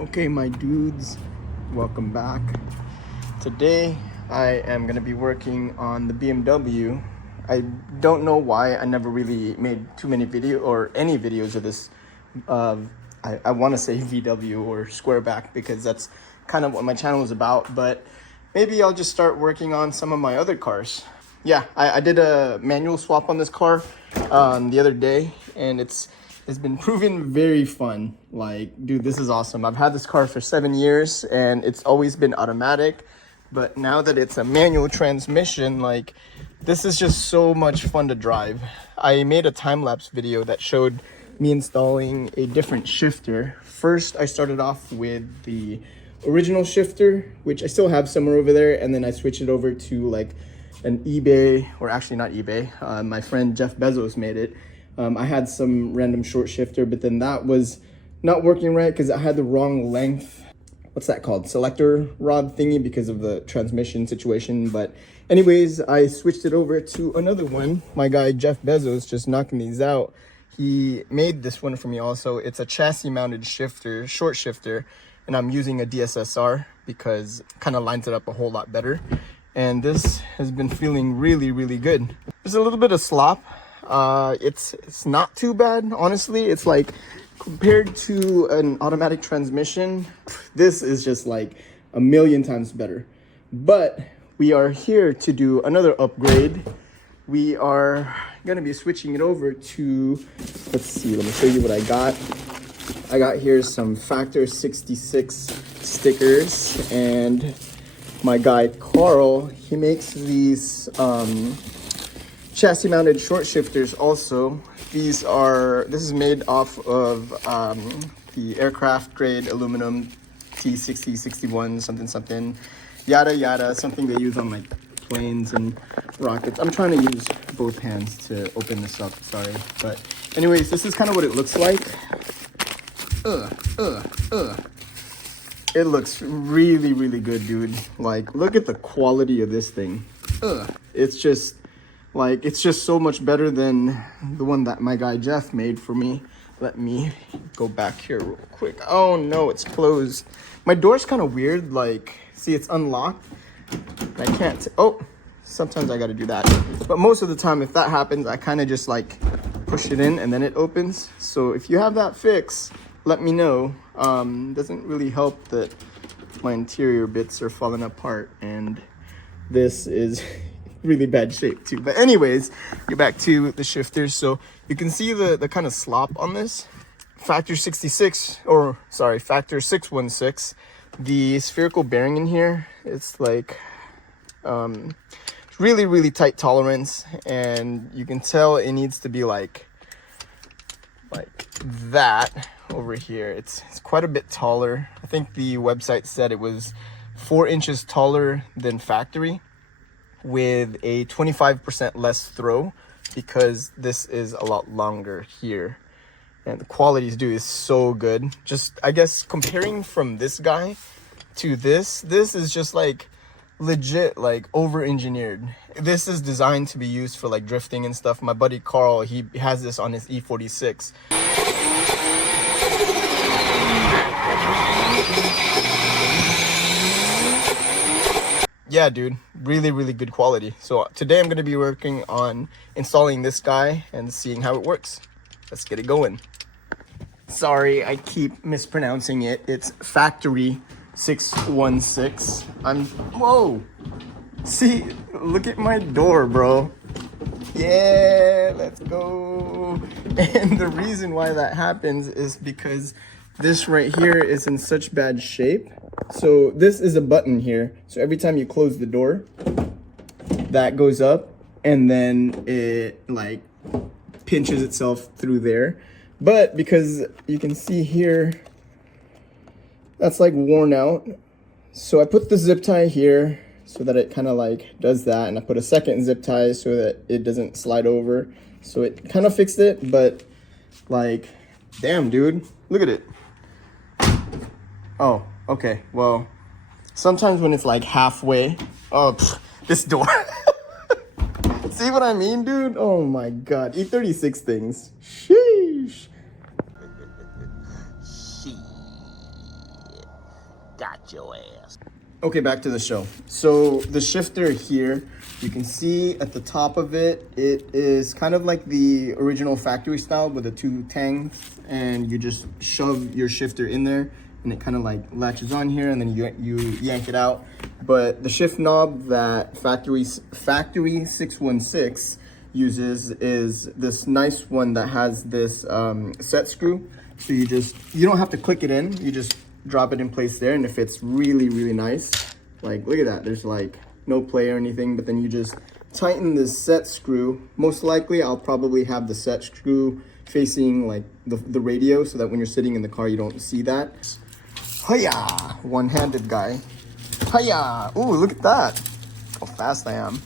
Okay, my dudes, welcome back. Today I am going to be working on the BMW. I don't know why I never really made too many any videos of this. I want to say VW or Squareback because that's kind of what my channel is about, but maybe I'll just start working on some of my other cars. Yeah, I did a manual swap on this car the other day, and it's been proven very fun. Like, dude, this is awesome. I've had this car for 7 years and it's always been automatic, but now that it's a manual transmission, like, this is just so much fun to drive. I made a time-lapse video that showed me installing a different shifter. First, I started off with the original shifter, which I still have somewhere over there, and then I switched it over to like an eBay, or actually not eBay, my friend Jeff Bezos made it. I had some random short shifter, but then that was not working right because I had the wrong length. What's that called? Selector rod thingy because of the transmission situation. But anyways, I switched it over to another one. My guy Jeff Bezos just knocking these out. He made this one for me also. It's a chassis mounted shifter, short shifter, and I'm using a DSSR because it kind of lines it up a whole lot better. And this has been feeling really, really good. There's a little bit of slop. It's not too bad, honestly. It's like, compared to an automatic transmission, this is just like a million times better. But we are here to do another upgrade. We are gonna be switching it over to, let's see, let me show you what I got. I got here some Factor 66 stickers, and my guy Carl, he makes these chassis mounted short shifters also. This is made off of the aircraft grade aluminum T60, 61, something, yada yada, something they use on like planes and rockets. I'm trying to use both hands to open this up, sorry. But anyways, this is kind of what it looks like. It looks really, really good, dude. Like, look at the quality of this thing. It's just so much better than the one that my guy Jeff made for me. Let me go back here real quick. Oh no, it's closed. My door's kind of weird. Like, see, it's unlocked. I can't, oh, sometimes I gotta do that. But most of the time, if that happens, I kind of just like push it in and then it opens. So if you have that fix, let me know. Doesn't really help that my interior bits are falling apart, and this is really bad shape too. But anyways, get back to the shifters. So you can see the kind of slop on this. Factor 66, or sorry, Factor 616. The spherical bearing in here, it's like really, really tight tolerance, and you can tell it needs to be like that over here. It's quite a bit taller. I think the website said it was 4 inches taller than factory, with a 25% less throw, because this is a lot longer here. And the qualities, dude, is so good. Just, I guess, comparing from this guy to this is just like legit, like over engineered. This is designed to be used for like drifting and stuff. My buddy Carl, he has this on his E36. Yeah, dude, really, really good quality. So today I'm going to be working on installing this guy and seeing how it works. Let's get it going. Sorry, I keep mispronouncing it. It's Factory 616. Whoa. See, look at my door, bro. Yeah, let's go. And the reason why that happens is because this right here is in such bad shape. So this is a button here. So every time you close the door, that goes up, and then it like pinches itself through there. But because you can see here, that's like worn out. So I put the zip tie here so that it kind of like does that. And I put a second zip tie so that it doesn't slide over. So it kind of fixed it, but like, damn, dude, look at it. Oh, okay, well, sometimes when it's like halfway, this door. See what I mean, dude? Oh my God, E36 things. Sheesh. got your ass. Okay, back to the show. So the shifter here, you can see at the top of it, it is kind of like the original factory style with the two tangs, and you just shove your shifter in there and it kind of like latches on here, and then you yank it out. But the shift knob that factory 616 uses is this nice one that has this set screw. So you don't have to click it in, you just drop it in place there, and it fits really, really nice. Like, look at that, there's like no play or anything, but then you just tighten this set screw. Most likely I'll probably have the set screw facing like the radio, so that when you're sitting in the car you don't see that. Hiya! One-handed guy. Hiya! Ooh, look at that, how fast I am.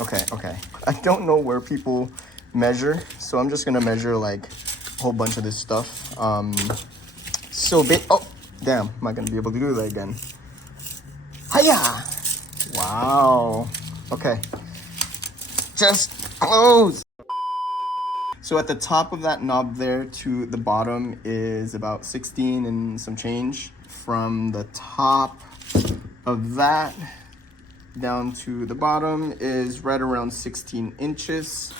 Okay, I don't know where people measure, so I'm just gonna measure like a whole bunch of this stuff. So big. Oh, damn, am I gonna be able to do that again? Hiya! Wow. Okay, just close. So at the top of that knob there to the bottom is about 16 and some change. From the top of that down to the bottom is right around 16 inches.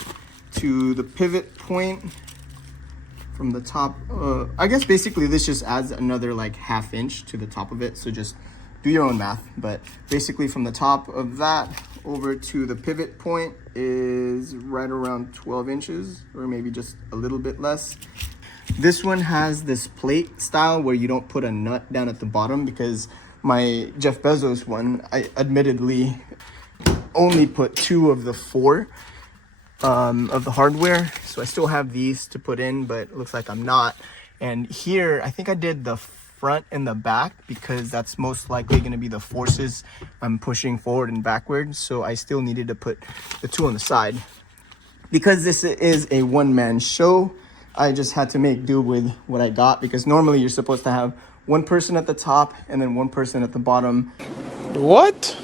To the pivot point from the top, I guess basically this just adds another like ½ inch to the top of it, so just do your own math. But basically from the top of that over to the pivot point is right around 12 inches, or maybe just a little bit less. This one has this plate style where you don't put a nut down at the bottom, because my Jeff Bezos one, I admittedly only put 2 of the 4 of the hardware, so I still have these to put in, but it looks like I'm not. And here I think I did the front and the back, because that's most likely going to be the forces I'm pushing forward and backwards, so I still needed to put the 2 on the side. Because this is a one-man show, I just had to make do with what I got, because normally you're supposed to have one person at the top and then one person at the bottom. What?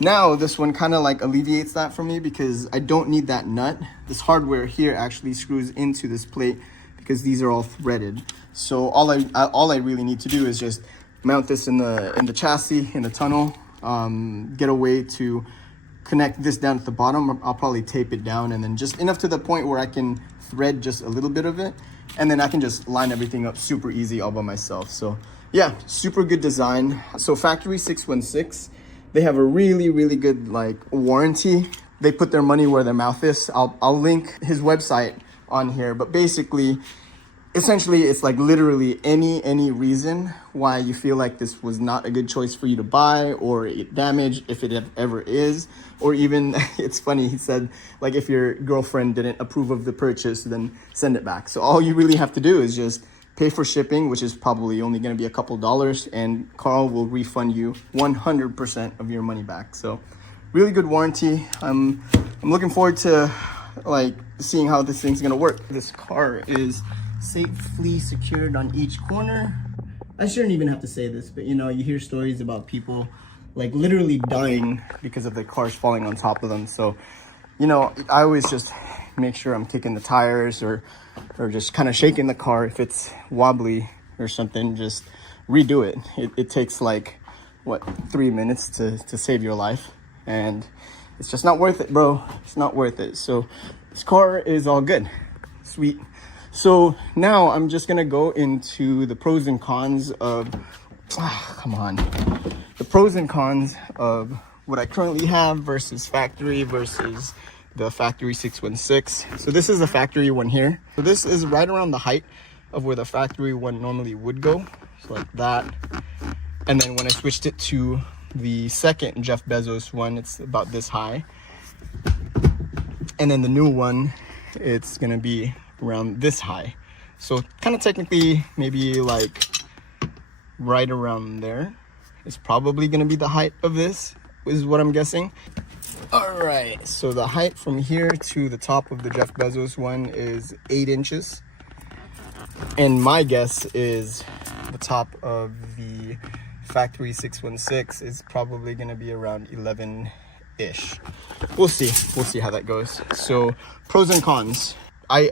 Now this one kind of like alleviates that for me, because I don't need that nut. This hardware here actually screws into this plate because these are all threaded. So all I really need to do is just mount this in the chassis, in the tunnel, get a way to connect this down at the bottom. I'll probably tape it down, and then just enough to the point where I can thread just a little bit of it, and then I can just line everything up super easy all by myself. So yeah, super good design. So factory 616, they have a really, really good like warranty. They put their money where their mouth is. I'll link his website on here, but basically, essentially, it's like literally any reason why you feel like this was not a good choice for you to buy, or it damaged, if it ever is, or even, it's funny, he said, like, if your girlfriend didn't approve of the purchase, then send it back. So all you really have to do is just pay for shipping, which is probably only going to be a couple dollars, and Carl will refund you 100% of your money back. So really good warranty. I'm looking forward to like seeing how this thing's gonna work. This car is safely secured on each corner. I shouldn't even have to say this, but you know, you hear stories about people like literally dying because of their cars falling on top of them. So, you know, I always just make sure I'm kicking the tires or just kind of shaking the car. If it's wobbly or something, just redo it. It takes like, what, 3 minutes to save your life. And it's just not worth it, bro. It's not worth it. So this car is all good. Sweet. So now I'm just gonna go into the pros and cons of, the pros and cons of what I currently have versus factory versus the factory 616. So this is the factory one here. So this is right around the height of where the factory one normally would go. So like that. And then when I switched it to the second Jeff Bezos one, it's about this high. And then the new one, it's gonna be around this high. So kind of technically maybe like right around there is probably gonna be the height of this, is what I'm guessing. All right, so the height from here to the top of the Jeff Bezos one is 8 inches. And my guess is the top of the factory 616 is probably gonna be around 11-ish. We'll see how that goes. So pros and cons. I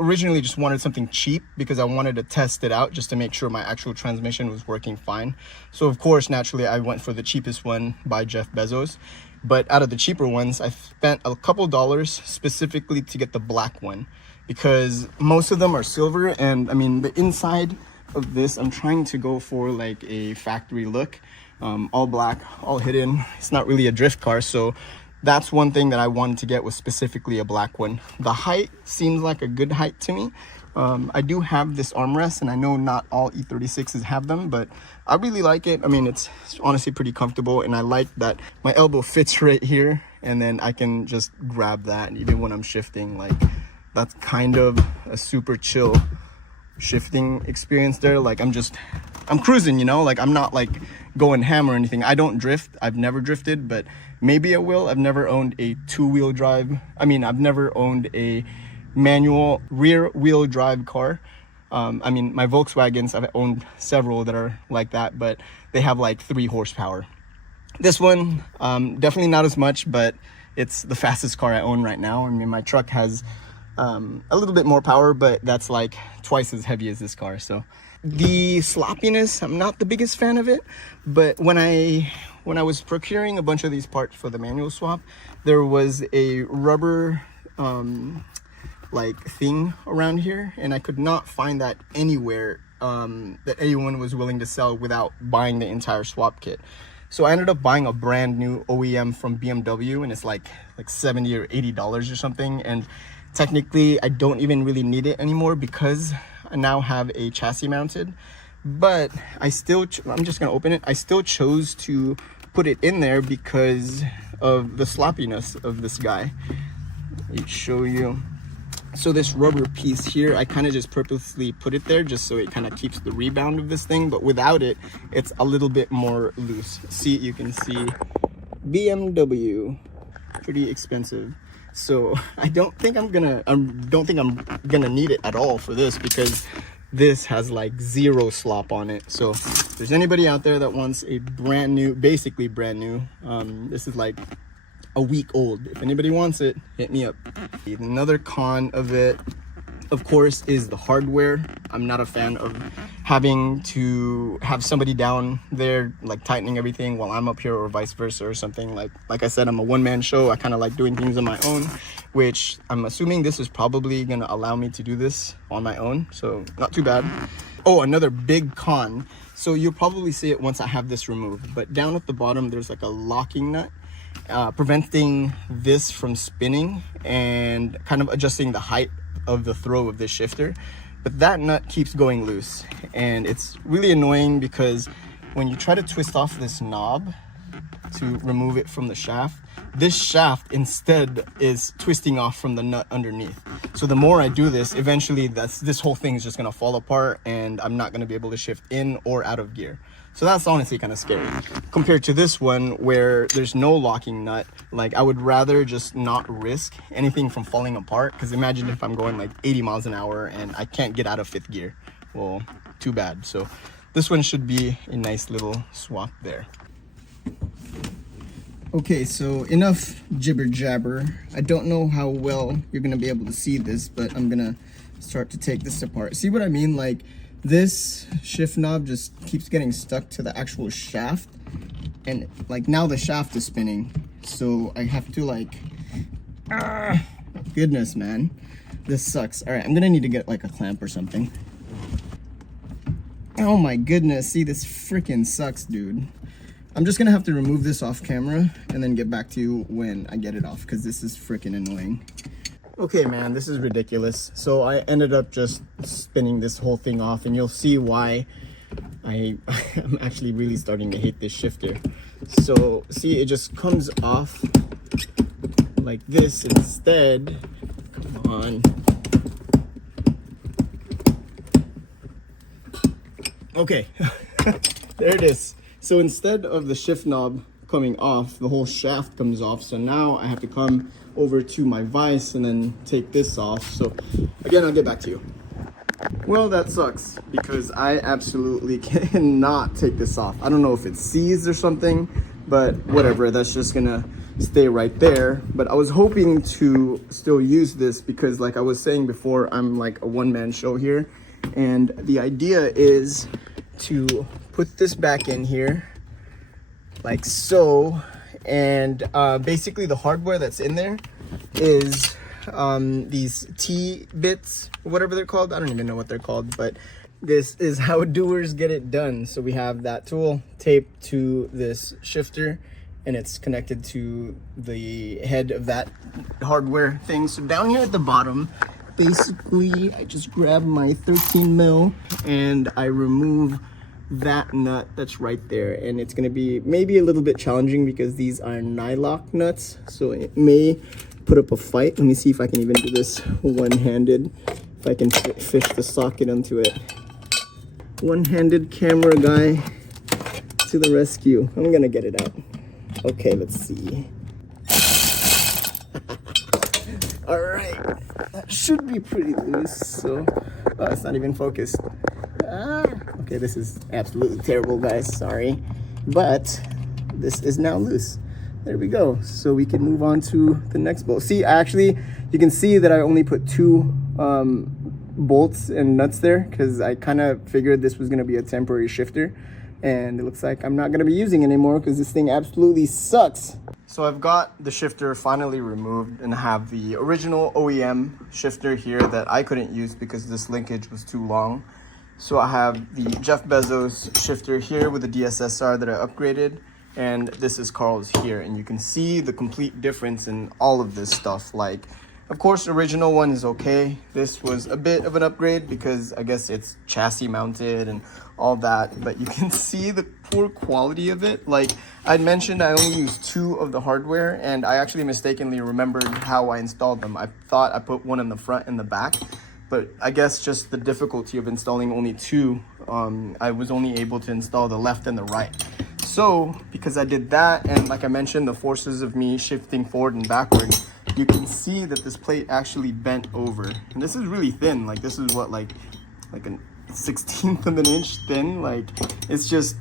originally just wanted something cheap because I wanted to test it out just to make sure my actual transmission was working fine. So of course, naturally, I went for the cheapest one by Jeff Bezos. But out of the cheaper ones, I spent a couple dollars specifically to get the black one because most of them are silver. And I mean, the inside of this, I'm trying to go for like a factory look, all black, all hidden. It's not really a drift car, so that's one thing that I wanted to get, was specifically a black one. The height seems like a good height to me. I do have this armrest, and I know not all E36s have them, but I really like it. I mean, it's honestly pretty comfortable, and I like that my elbow fits right here, and then I can just grab that even when I'm shifting. Like, that's kind of a super chill shifting experience there. Like, I'm cruising, you know, like I'm not like going ham or anything. I don't drift. I've never drifted, but maybe I will. I've never owned a two-wheel drive. I mean, I've never owned a manual rear wheel drive car. I mean, my Volkswagens, I've owned several that are like that, but they have like 3 horsepower. This one, definitely not as much, but it's the fastest car I own right now. I mean, my truck has a little bit more power, but that's like twice as heavy as this car. So the sloppiness, I'm not the biggest fan of it, but when I was procuring a bunch of these parts for the manual swap, there was a rubber like thing around here, and I could not find that anywhere that anyone was willing to sell without buying the entire swap kit. So I ended up buying a brand new OEM from BMW, and it's like $70 or $80 or something. And technically I don't even really need it anymore because I now have a chassis mounted, but I'm just gonna open it. I still chose to put it in there because of the sloppiness of this guy. Let me show you. So this rubber piece here, I kind of just purposely put it there just so it kind of keeps the rebound of this thing, but without it, it's a little bit more loose. See, you can see BMW, pretty expensive. So I don't think I'm gonna need it at all for this because this has like 0 slop on it. So if there's anybody out there that wants a brand new, basically brand new, this is like a week old. If anybody wants it, hit me up. Another con of it, of course, is the hardware. I'm not a fan of having to have somebody down there like tightening everything while I'm up here, or vice versa or something. Like I said, I'm a one-man show. I kind of like doing things on my own, which I'm assuming this is probably gonna allow me to do this on my own, so not too bad. Oh, another big con. So you'll probably see it once I have this removed, but down at the bottom there's like a locking nut, preventing this from spinning and kind of adjusting the height of the throw of this shifter. But that nut keeps going loose, and it's really annoying because when you try to twist off this knob to remove it from the shaft, this shaft instead is twisting off from the nut underneath. So the more I do this, eventually this whole thing is just gonna fall apart, and I'm not gonna be able to shift in or out of gear. So that's honestly kind of scary compared to this one where there's no locking nut. Like, I would rather just not risk anything from falling apart, because imagine if I'm going like 80 miles an hour and I can't get out of 5th gear. Well, too bad. So this one should be a nice little swap there. Okay, so enough jibber jabber. I don't know how well you're gonna be able to see this, but I'm gonna start to take this apart. See what I mean? Like, this shift knob just keeps getting stuck to the actual shaft, and like now the shaft is spinning, so I have to like, goodness, man, this sucks. All right, I'm gonna need to get like a clamp or something. Oh my goodness, see, this freaking sucks, dude. I'm just gonna have to remove this off camera and then get back to you when I get it off, because this is freaking annoying. Okay, man, this is ridiculous. So I ended up just spinning this whole thing off, and you'll see why I'm actually really starting to hate this shifter. So see, it just comes off like this instead. Come on. Okay, there it is. So instead of the shift knob coming off, the whole shaft comes off. So now I have to come over to my vise and then take this off. So again, I'll get back to you. Well, that sucks because I absolutely cannot take this off. I don't know if it's seized or something, but whatever, that's just gonna stay right there. But I was hoping to still use this because, like I was saying before, I'm like a one-man show here, and the idea is to put this back in here like so, and basically the hardware that's in there is these T-bits, whatever they're called. I don't even know what they're called, but this is how doers get it done. So we have that tool taped to this shifter, and it's connected to the head of that hardware thing. So down here at the bottom, basically I just grab my 13 mil and I remove that nut that's right there. And it's gonna be maybe a little bit challenging because these are nylock nuts, so it may put up a fight. Let me see if I can even do this one-handed, if I can fish the socket onto it. One-handed camera guy to the rescue. I'm gonna get it out. Okay, let's see. All right, that should be pretty loose. So, oh, it's not even focused. Okay, this is absolutely terrible, guys. Sorry, but this is now loose. There we go. So we can move on to the next bolt. See, actually, you can see that I only put 2 bolts and nuts there because I kind of figured this was going to be a temporary shifter, and it looks like I'm not going to be using it anymore because this thing absolutely sucks. So I've got the shifter finally removed and I have the original OEM shifter here that I couldn't use because this linkage was too long. So I have the Jeff Bezos shifter here with the DSSR that I upgraded, and this is Carl's here, and you can see the complete difference in all of this stuff. Like, of course, the original one is okay. This was a bit of an upgrade because I guess it's chassis mounted and all that, but you can see the poor quality of it. Like I'd mentioned, I only used 2 of the hardware, and I actually mistakenly remembered how I installed them. I thought I put one in the front and the back, but I guess just the difficulty of installing only 2, I was only able to install the left and the right. So because I did that, and like I mentioned, the forces of me shifting forward and backward, you can see that this plate actually bent over, and this is really thin. Like this is what, like a 1/16 of an inch thin. Like it's just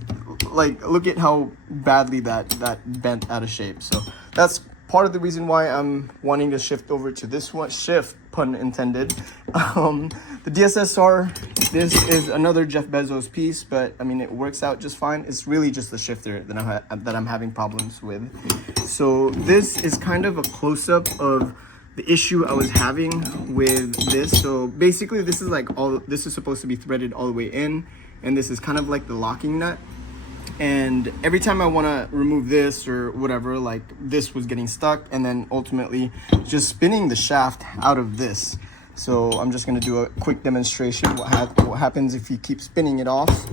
like, look at how badly that bent out of shape. So that's part of the reason why I'm wanting to shift over to this one. Shift, pun intended. The DSSR, this is another Jeff Bezos piece, but I mean, it works out just fine. It's really just the shifter that I'm having problems with. So this is kind of a close-up of the issue I was having with this. So basically, this is supposed to be threaded all the way in, and this is kind of like the locking nut. And every time I want to remove this or whatever, like this was getting stuck, and then ultimately just spinning the shaft out of this. So I'm just going to do a quick demonstration what happens if you keep spinning it off,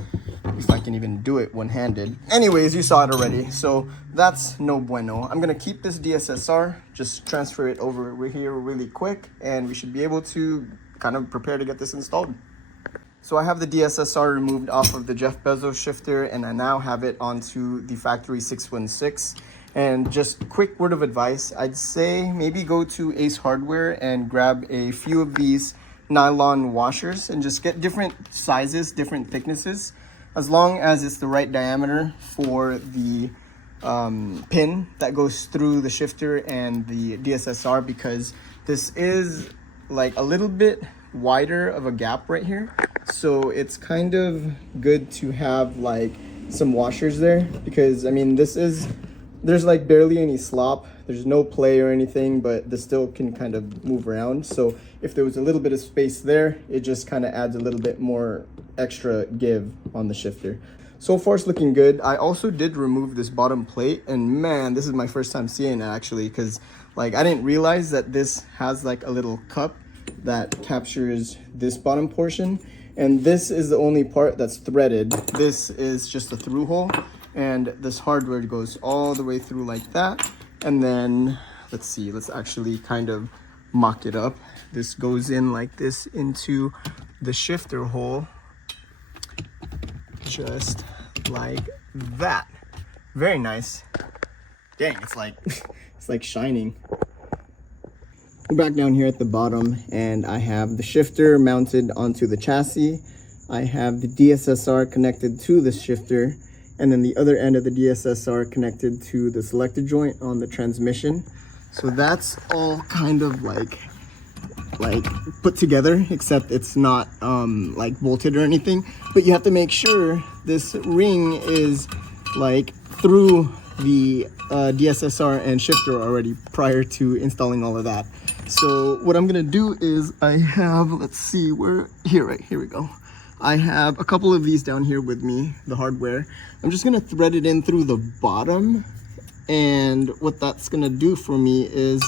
if I can even do it one-handed. Anyways, you saw it already, so that's no bueno. I'm going to keep this DSSR, just transfer it over here really quick, and we should be able to kind of prepare to get this installed. So I have the DSSR removed off of the Jeff Bezos shifter, and I now have it onto the factory 616. And just quick word of advice, I'd say maybe go to Ace Hardware and grab a few of these nylon washers and just get different sizes, different thicknesses, as long as it's the right diameter for the pin that goes through the shifter and the DSSR, because this is like a little bit wider of a gap right here. So it's kind of good to have like some washers there, because I mean, there's like barely any slop, there's no play or anything, but the still can kind of move around. So if there was a little bit of space there, it just kind of adds a little bit more extra give on the shifter. So far it's looking good. I also did remove this bottom plate, and man, this is my first time seeing it actually, because like I didn't realize that this has like a little cup that captures this bottom portion, and this is the only part that's threaded. This is just a through hole, and this hardware goes all the way through like that. And then let's see, let's actually kind of mock it up. This goes in like this into the shifter hole, just like that. Very nice. Dang, it's like it's like shining. We're back down here at the bottom, and I have the shifter mounted onto the chassis. I have the DSSR connected to the shifter, and then the other end of the DSSR connected to the selector joint on the transmission. So that's all kind of like put together, except it's not like bolted or anything. But you have to make sure this ring is like through the DSSR and shifter already prior to installing all of that. So what I'm gonna do is I have, let's see, right here we go. I have a couple of these down here with me, the hardware. I'm just gonna thread it in through the bottom, and what that's gonna do for me is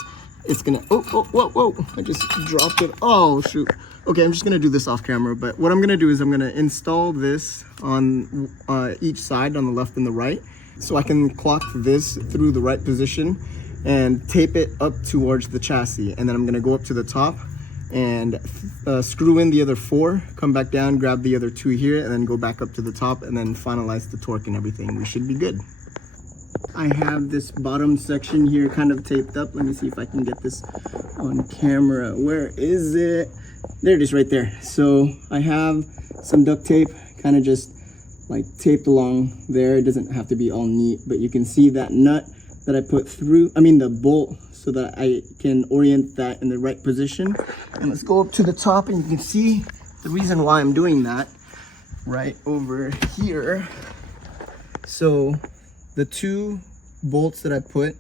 it's gonna, whoa, I just dropped it. Oh shoot. Okay, I'm just gonna do this off camera, but what I'm gonna do is I'm gonna install this on each side, on the left and the right, so I can clock this through the right position and tape it up towards the chassis. And then I'm gonna go up to the top and screw in the other 4, come back down, grab the other 2 here, and then go back up to the top and then finalize the torque and everything. We should be good. I have this bottom section here kind of taped up. Let me see if I can get this on camera. Where is it? There it is right there. So I have some duct tape kind of just like taped along there. It doesn't have to be all neat, but you can see that nut that I put through, the bolt, so that I can orient that in the right position. And let's go up to the top, and you can see the reason why I'm doing that right over here. So the 2 bolts that I put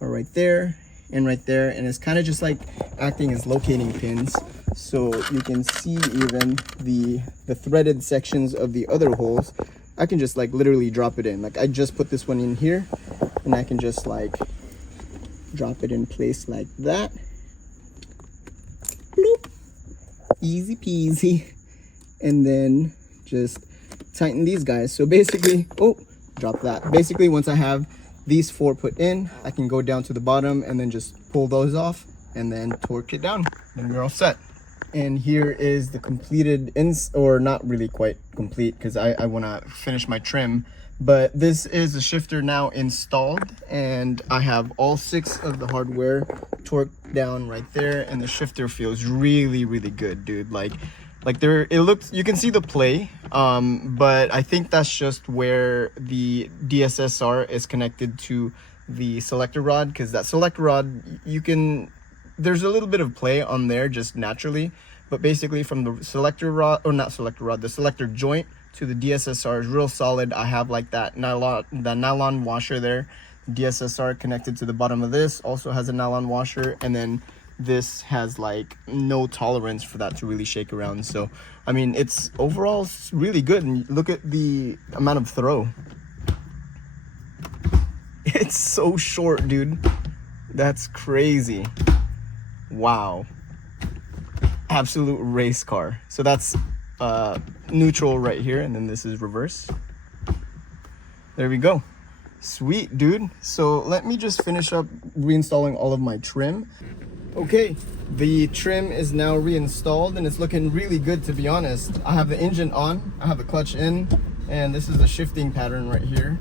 are right there and right there, and it's kind of just like acting as locating pins. So you can see even the threaded sections of the other holes. I can just like literally drop it in. Like I just put this one in here, and I can just like drop it in place like that. Bloop. Easy peasy. And then just tighten these guys. So basically, drop that. Basically, once I have these 4 put in, I can go down to the bottom and then just pull those off and then torque it down, and we're all set. And here is the completed or not really quite complete, because I want to finish my trim, but this is the shifter now installed, and I have all 6 of the hardware torqued down right there, and the shifter feels really good, dude. Like there, it looks, you can see the play, but I think that's just where the DSSR is connected to the selector rod, because that selector rod, there's a little bit of play on there just naturally, but basically from the selector rod, or not selector rod, the selector joint to the DSSR is real solid. I have like that nylon washer there. DSSR connected to the bottom of this also has a nylon washer, and then this has like no tolerance for that to really shake around. So it's overall really good, and look at the amount of throw. It's so short, dude. That's crazy. Wow. Absolute race car. So that's neutral right here, and then this is reverse. There we go. Sweet, dude. So let me just finish up reinstalling all of my trim. Okay, the trim is now reinstalled, and it's looking really good, to be honest. I have the engine on, I have the clutch in, and this is the shifting pattern right here.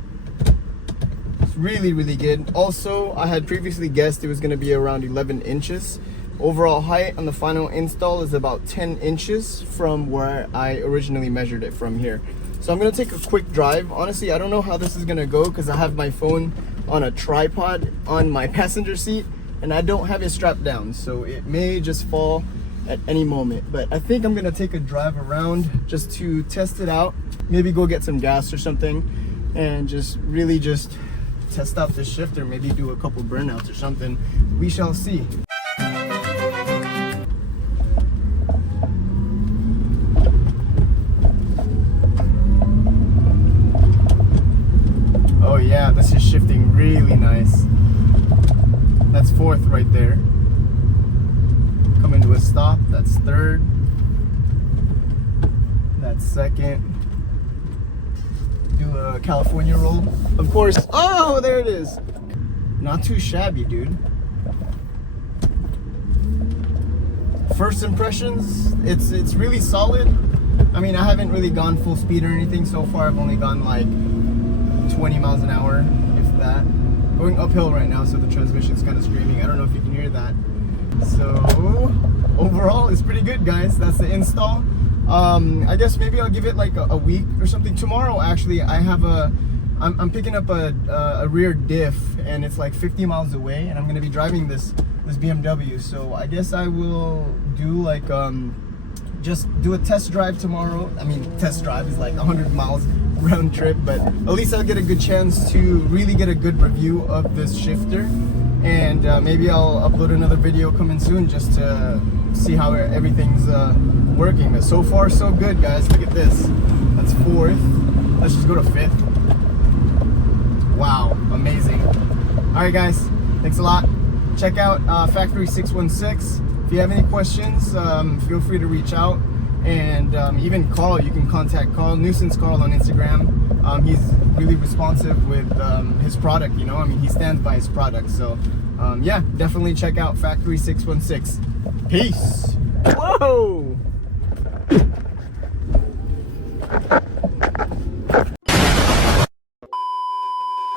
It's really good. Also, I had previously guessed it was going to be around 11 inches. Overall height on the final install is about 10 inches from where I originally measured it from here. So I'm going to take a quick drive. Honestly, I don't know how this is going to go, because I have my phone on a tripod on my passenger seat, and I don't have it strapped down, so it may just fall at any moment. But I think I'm gonna take a drive around just to test it out, maybe go get some gas or something, and just really just test out this shifter, maybe do a couple burnouts or something. We shall see. Oh yeah, this is shifting really nice. That's 4th right there. Coming to a stop, that's 3rd. That's 2nd. Do a California roll. Of course, oh, there it is. Not too shabby, dude. First impressions, it's really solid. I haven't really gone full speed or anything so far. I've only gone like 20 miles an hour, if that. Going uphill right now, so the transmission's kind of screaming. I don't know if you can hear that. So overall, it's pretty good, guys. That's the install. I guess maybe I'll give it like a week or something. Tomorrow, actually, I have a I'm picking up a rear diff, and it's like 50 miles away, and I'm gonna be driving this BMW. So I guess I will do like just do a test drive tomorrow. I mean, test drive is like 100 miles round trip, but at least I'll get a good chance to really get a good review of this shifter, and maybe I'll upload another video coming soon just to see how everything's working. But so far so good, guys. Look at this. That's fourth. Let's just go to fifth. Wow, amazing. All right, guys, thanks a lot. Check out Factory 616. If you have any questions, feel free to reach out, and even Carl. You can contact Carl, Nuisance Carl, on Instagram. He's really responsive with his product. You know, I mean, he stands by his product. So yeah, definitely check out Factory 616. Peace. Whoa.